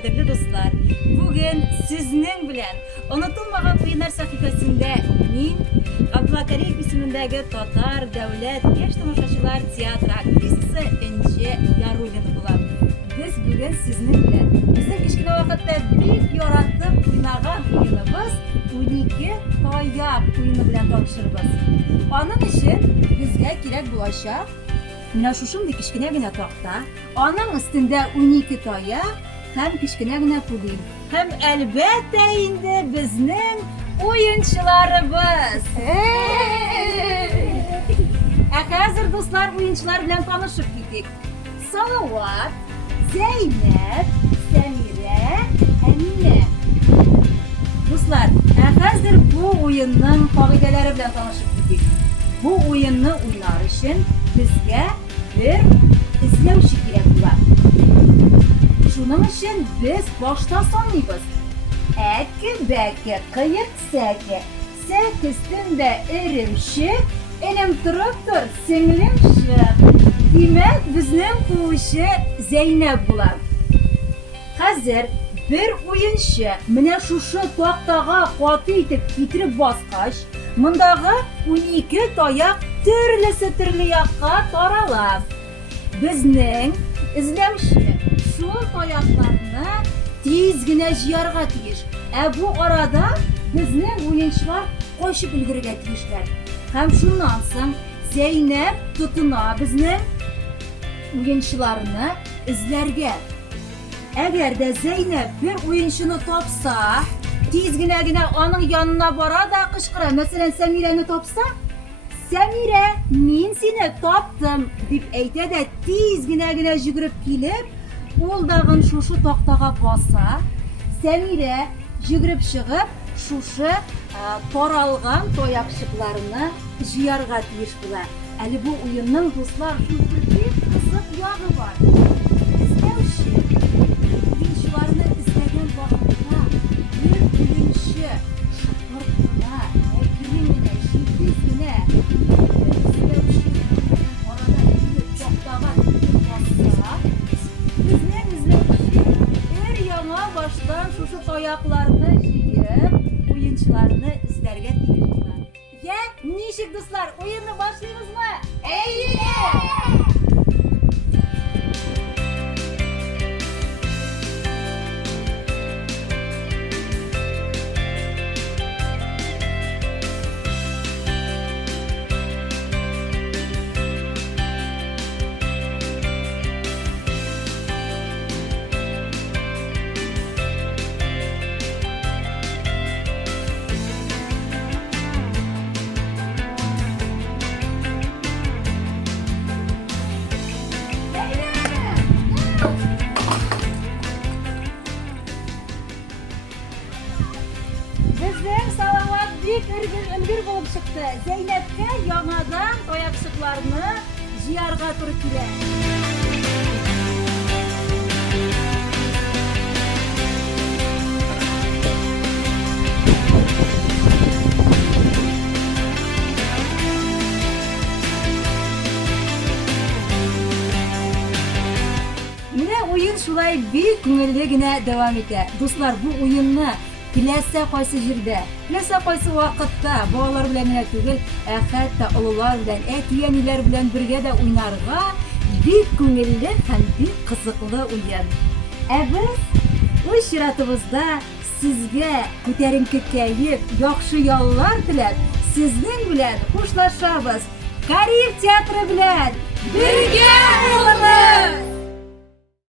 Кадерле дуслар, бүген сезнең белән онытылмаган уеннар сәхифәсендә мин Абдулкарим исемендәге Татар дәүләт яшь тамашачылар театры актрисасы Энҗе Яруллина булам. Без бүген сезнең белән безнең кичкенә вакытта бик яратып уйнаган уеныбыз 12 таяк уены белән танышырбыз. Аның өчен безгә кирәк булачак менә шушындый кичкенә генә такта, аның өстендә 12 таяк һәм кичкенә генә пулин. Һәм әлбәттә инде безнең уенчыларыбыз. Хәзер дуслар уенчылар белән танышып китик. Салават, Зәйнәп, Сәмирә, Әминә. Дуслар, хәзер бу уенның кагыйдәләре белән танышып китик. Бу уенны уйнар өчен безгә бер эзләүче кирәк була. Шуның өчен без башта саныйбыз. Әке, бәке, кыек, сәке. Сәк өстендә эремчек, энем торып тор, сеңлем чык. Димәк, безнең куучы Зәйнәп була. Хәзер бер уенчы менә шушы тактага каты итеп китереп баскач, мондагы 12 таяк төрле якка тарала. Безнең эзләүче шул таякларны тиз генә җыярга тиеш. Бу арада безнең уенчылар качып өлгерергә тиешләр. Һәм шуннан соң Зәйнәп тотына безнең уенчыларны эзләргә. Әгәр дә Зәйнәп бер уенчыны тапса, тиз генә аның янына бара да кычкыра. Мәсәлән, Сәмирәне тапса, Сәмирә, мин сине таптым дип әйтә дә тиз генә җигереп килеп, ул дагын шушы тактага баса. Сәмирә җигереп чыгып, шушы таралган таякчыкларны җыярга тиеш була. Әле бу уенның дуслар шул бик кызык ягы бар. Эзләүче уенчыларны эзләгән вакытта бер уенчы шыпыр кына, әкрен генә, җитез генә эзләүче арада килеп тактага баса. Безнең эзләүче яңа баштан шушы таякларны җыеп, уенчыларны эзләргә тиеш була. Ничек, дуслар, уенны башлыйбызмы? Әйе! Безнең Салават бик өлгер булып чыкты. Зәйнәпкә яңадан таякчыкларны җыярга туры килә. Менә уен шулай бик күңелле генә дәвам итә. Дуслар, бу уенны теләсә кайсы җирдә, теләсә кайсы вакытта балалар белән генә түгел, хәтта олылар белән, әти-әниләр белән бергә дә уйнарга бик күңелле һәм бик кызыклы уен. Без үз чиратыбызда сезгә күтәренке кәеф, яхшы яллар теләп, сезнең белән хушлашабыз. Карим театры белән бергә булыгыз!